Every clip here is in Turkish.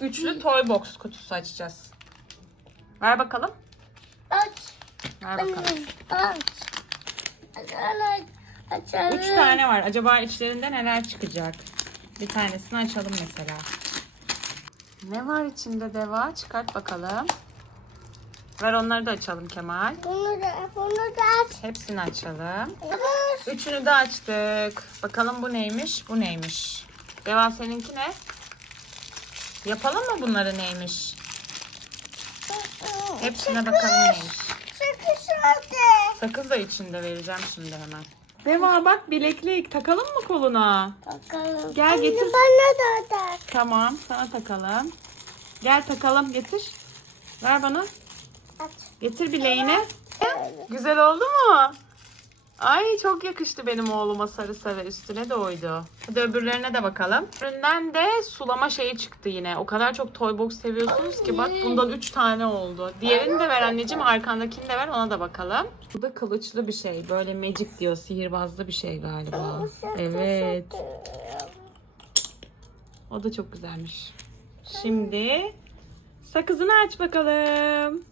üçlü toy box kutusu açacağız. Ver bakalım. Aç. Ver bakalım. Aç. Açalım. Açalım. Üç tane var. Acaba içlerinde neler çıkacak? Bir tanesini açalım mesela. Ne var içinde Deva? Çıkart bakalım. Ver onları da açalım Kemal. Bunu da, bunu da aç. Hepsini açalım. Aç. Üçünü de açtık. Bakalım bu neymiş? Bu neymiş? Deva seninki ne? Yapalım mı bunları neymiş? Hepsine bakalım neymiş. Sakız oldu. Sakız da içinde vereceğim şimdi hemen. Deva bak bileklik takalım mı koluna? Bakalım. Gel getir. Anne, Bana da da. Tamam sana takalım. Gel takalım getir. Ver bana. Aç. Getir bileğini. Güzel oldu mu? Ay çok yakıştı benim oğluma sarı sarı üstüne de oydu. Hadi öbürlerine de bakalım. Üründen de sulama şeyi çıktı yine. O kadar çok toy box seviyorsunuz ki bak bundan 3 tane oldu. Diğerini de ver anneciğim arkandakini de ver ona da bakalım. Bu da kılıçlı bir şey. Böyle magic diyor sihirbazlı bir şey galiba. Evet. O da çok güzelmiş. Şimdi sakızını aç bakalım.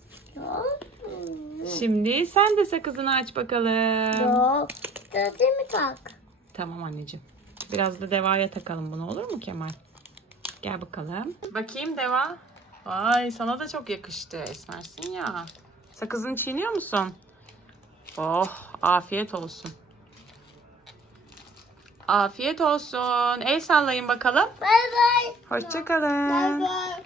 Şimdi sen de sakızını aç bakalım. Yok. Gördün mü tak? Tamam anneciğim. Biraz da devaya takalım bunu olur mu Kemal? Gel bakalım. Bakayım deva. Ay sana da çok yakıştı. Esmersin ya. Sakızını çiğniyor musun? Oh afiyet olsun. Afiyet olsun. El sallayın bakalım. Bay bay. Hoşçakalın. Bay bay.